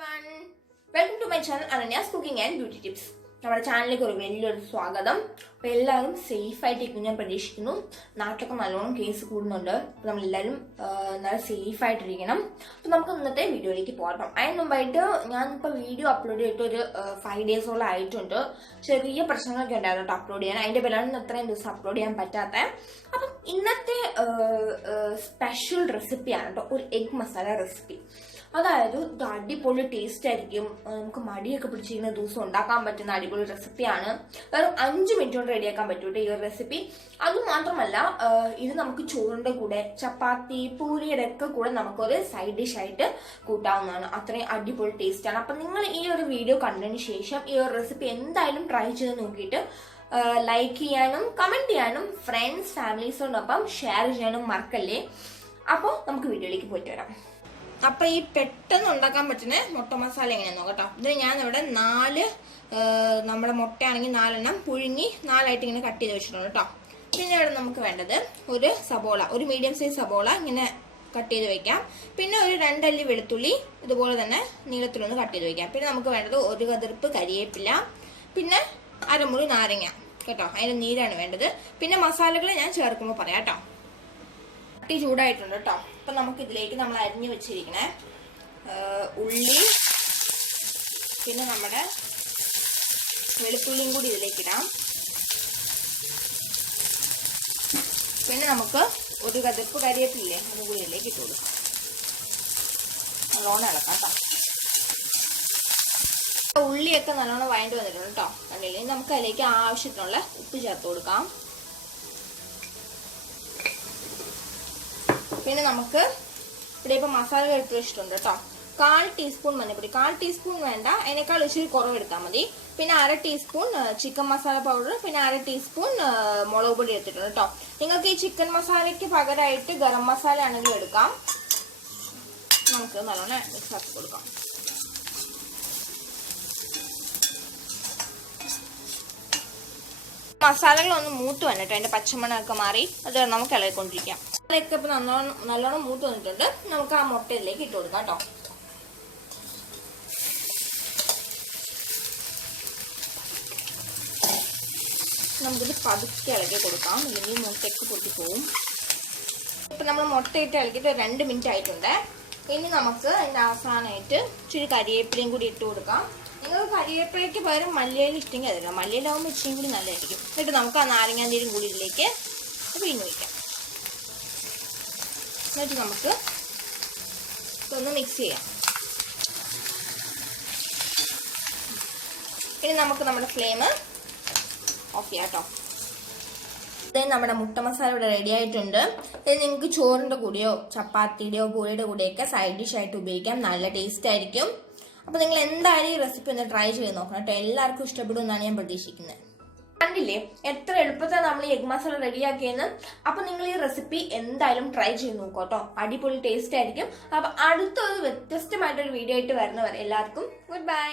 everyone. Welcome to my channel Ananya's Cooking and Beauty Tips. നമ്മുടെ ചാനലിലേക്ക് ഒരു വലിയൊരു സ്വാഗതം. അപ്പോൾ എല്ലാവരും സേഫ് ആയിട്ടിരിക്കും ഞാൻ പ്രതീക്ഷിക്കുന്നു. നാട്ടിലൊക്കെ നല്ലോണം കേസ് കൂടുന്നുണ്ട്. അപ്പോൾ നമ്മളെല്ലാവരും നല്ല സേഫ് ആയിട്ടിരിക്കണം. അപ്പോൾ നമുക്ക് ഇന്നത്തെ വീഡിയോയിലേക്ക് പോകാം. അതിന് മുമ്പായിട്ട് ഞാനിപ്പോൾ വീഡിയോ അപ്ലോഡ് ചെയ്തിട്ട് ഒരു 5 ഡേയ്സോളം ആയിട്ടുണ്ട്. ചെറിയ പ്രശ്നങ്ങളൊക്കെ ഉണ്ടായിരുന്നു കേട്ടോ അപ്ലോഡ് ചെയ്യാൻ. അതിന്റെ പേരാണ് ഇത്രയും ദിവസം അപ്ലോഡ് ചെയ്യാൻ പറ്റാത്ത. അപ്പം ഇന്നത്തെ സ്പെഷ്യൽ റെസിപ്പിയാണ് കേട്ടോ, ഒരു എഗ് മസാല റെസിപ്പി. അതായത് ഇത് അടിപൊളി ടേസ്റ്റ് ആയിരിക്കും. നമുക്ക് മടിയൊക്കെ പിടിച്ചിരിക്കുന്ന ദിവസം ഉണ്ടാക്കാൻ പറ്റുന്ന അടിപൊളി റെസിപ്പിയാണ്. വെറും 5 മിനിറ്റ് കൊണ്ട് റെഡിയാക്കാൻ പറ്റൂട്ടെ ഈ ഒരു റെസിപ്പി. അതുമാത്രമല്ല ഇത് നമുക്ക് ചോറിന്റെ കൂടെ, ചപ്പാത്തി, പൂരിയുടെ ഒക്കെ കൂടെ നമുക്കൊരു സൈഡ് ഡിഷ് ആയിട്ട് കൂട്ടാവുന്നതാണ്. അത്രയും അടിപൊളി ടേസ്റ്റ് ആണ്. അപ്പൊ നിങ്ങൾ ഈ ഒരു വീഡിയോ കണ്ടതിന് ശേഷം ഈ ഒരു റെസിപ്പി എന്തായാലും ട്രൈ ചെയ്ത് നോക്കിയിട്ട് ലൈക്ക് ചെയ്യാനും കമന്റ് ചെയ്യാനും ഫ്രണ്ട്സ് ഫാമിലീസിനോടൊപ്പം ഷെയർ ചെയ്യാനും മറക്കല്ലേ. അപ്പോൾ നമുക്ക് വീഡിയോയിലേക്ക് പോയിട്ട് വരാം. അപ്പൊ ഈ പെട്ടെന്ന് ഉണ്ടാക്കാൻ പറ്റുന്ന മുട്ട മസാല എങ്ങനെയാന്ന് നോക്കട്ടോ. ഇത് ഞാൻ ഇവിടെ 4 നമ്മുടെ മുട്ടയാണെങ്കിൽ 4 പുഴുങ്ങി 4 ഇങ്ങനെ കട്ട് ചെയ്ത് വെച്ചിട്ടുണ്ട് കേട്ടോ. പിന്നെ ഇവിടെ നമുക്ക് വേണ്ടത് ഒരു സബോള, ഒരു മീഡിയം സൈസ് സബോള ഇങ്ങനെ കട്ട് ചെയ്ത് വെക്കാം. പിന്നെ ഒരു 2 അല്ലി വെളുത്തുള്ളി ഇതുപോലെ തന്നെ നീളത്തിലൊന്ന് കട്ട് ചെയ്ത് വെക്കാം. പിന്നെ നമുക്ക് വേണ്ടത് ഒരു കതിർപ്പ് കരിവേപ്പില, പിന്നെ അരമുറി നാരങ്ങ കേട്ടോ, അതിന്റെ നീരാണ് വേണ്ടത്. പിന്നെ മസാലകൾ ഞാൻ ചേർക്കുമ്പോൾ പറയാം കേട്ടോ. ചൂടായിട്ടുണ്ട് കേട്ടോ. അപ്പൊ നമുക്ക് ഇതിലേക്ക് നമ്മൾ അരിഞ്ഞു വെച്ചിരിക്കണേ ഉള്ളി, പിന്നെ നമ്മുടെ വെളുത്തുള്ളിയും കൂടി ഇതിലേക്ക് ഇടാം. പിന്നെ നമുക്ക് ഒരു കതിർപ്പ് കരിവേപ്പില്ലേ അതും കൂടി ഇതിലേക്ക് ഇട്ട് കൊടുക്കാം. നല്ലോണം ഇളക്കാം കേട്ടോ. ഉള്ളിയൊക്കെ നല്ലോണം വഴണ്ടി വന്നിട്ടുണ്ട് കേട്ടോ. കണ്ടില്ലേ, നമുക്ക് അതിലേക്ക് ആവശ്യത്തിനുള്ള ഉപ്പ് ചേർത്ത് കൊടുക്കാം. പിന്നെ നമുക്ക് ഇവിടെ ഇപ്പൊ മസാല എടുത്ത് വെച്ചിട്ടുണ്ട് കേട്ടോ. 1/4 ടീസ്പൂൺ മഞ്ഞൾപ്പൊടി, 1/4 ടീസ്പൂൺ വേണ്ട, അതിനേക്കാൾ ഇച്ചിരി കുറവ് എടുത്താൽ മതി. പിന്നെ 1/2 ടീസ്പൂൺ ചിക്കൻ മസാല പൗഡർ, പിന്നെ 1/2 ടീസ്പൂൺ മുളക് പൊടി എടുത്തിട്ടുണ്ട് കേട്ടോ. നിങ്ങൾക്ക് ഈ ചിക്കൻ മസാലയ്ക്ക് പകരമായിട്ട് ഗരം മസാല ആണെങ്കിലും എടുക്കാം. നമുക്ക് നല്ലോണം മിക്സ് ആക്കി കൊടുക്കാം. മസാലകളൊന്ന് മൂത്ത് വന്നിട്ട് അതിന്റെ പച്ചമണമൊക്കെ മാറി അത് നമുക്ക് ഇളകിക്കൊണ്ടിരിക്കാം. അതൊക്കെ ഇപ്പൊ നല്ലോണം മൂത്ത് വന്നിട്ടുണ്ട്. നമുക്ക് ആ മുട്ടയിലേക്ക് ഇട്ട് കൊടുക്കാം കേട്ടോ. നമുക്കിത് പതുക്കെ ഇളക്കി കൊടുക്കാം, അല്ലെങ്കിൽ മുട്ടയ്ക്ക് പൊട്ടിപ്പോവും. ഇപ്പൊ നമ്മൾ മുട്ടയിട്ട് ഇളക്കിയിട്ട് 2 മിനിറ്റ് ആയിട്ടുണ്ട്. ഇനി നമുക്ക് അതിന്റെ അവസാനമായിട്ട് ഇച്ചിരി കരിവേപ്പിലയും കൂടി ഇട്ട് കൊടുക്കാം. നിങ്ങൾ കരിവേപ്പിലയ്ക്ക് പകരം മല്ലിയില ഇഷ്ടമെങ്കിൽ അതില്ല, മല്ലിയിലാവുമ്പോൾ ഇച്ചിരി കൂടി നല്ലതായിരിക്കും. എന്നിട്ട് നമുക്ക് ആ നാരങ്ങാനീരും കൂടി ഇതിലേക്ക് പിഴിഞ്ഞ് വയ്ക്കാം. എന്നിട്ട് നമുക്ക് ഇതൊന്ന് മിക്സ് ചെയ്യാം. ഇനി നമുക്ക് നമ്മുടെ ഫ്ലെയിം ഓഫ് ചെയ്യാം കേട്ടോ. നമ്മുടെ മുട്ട മസാല ഇവിടെ റെഡി ആയിട്ടുണ്ട്. ഇത് നിങ്ങൾക്ക് ചോറിന്റെ കൂടെയോ ചപ്പാത്തിയുടെയോ പൂരിയുടെ കൂടെയൊക്കെ സൈഡ് ഡിഷ് ആയിട്ട് ഉപയോഗിക്കാം. നല്ല ടേസ്റ്റ് ആയിരിക്കും. അപ്പൊ നിങ്ങൾ എന്തായാലും ഈ റെസിപ്പി ഒന്ന് ട്രൈ ചെയ്ത് നോക്കണം കേട്ടോ. എല്ലാവർക്കും ഇഷ്ടപ്പെടും എന്നാണ് ഞാൻ പ്രതീക്ഷിക്കുന്നത്. കണ്ടില്ലേ എത്ര എളുപ്പത്തിൽ നമ്മൾ ഈ എഗ് മസാല റെഡിയാക്കിയെന്ന്. അപ്പൊ നിങ്ങൾ ഈ റെസിപ്പി എന്തായാലും ട്രൈ ചെയ്ത് നോക്കൂ കേട്ടോ. അടിപൊളി ടേസ്റ്റ് ആയിരിക്കും. അപ്പൊ അടുത്തൊരു വ്യത്യസ്തമായിട്ടൊരു വീഡിയോ ആയിട്ട് വരുന്നവരെ എല്ലാവർക്കും ഗുഡ് ബൈ.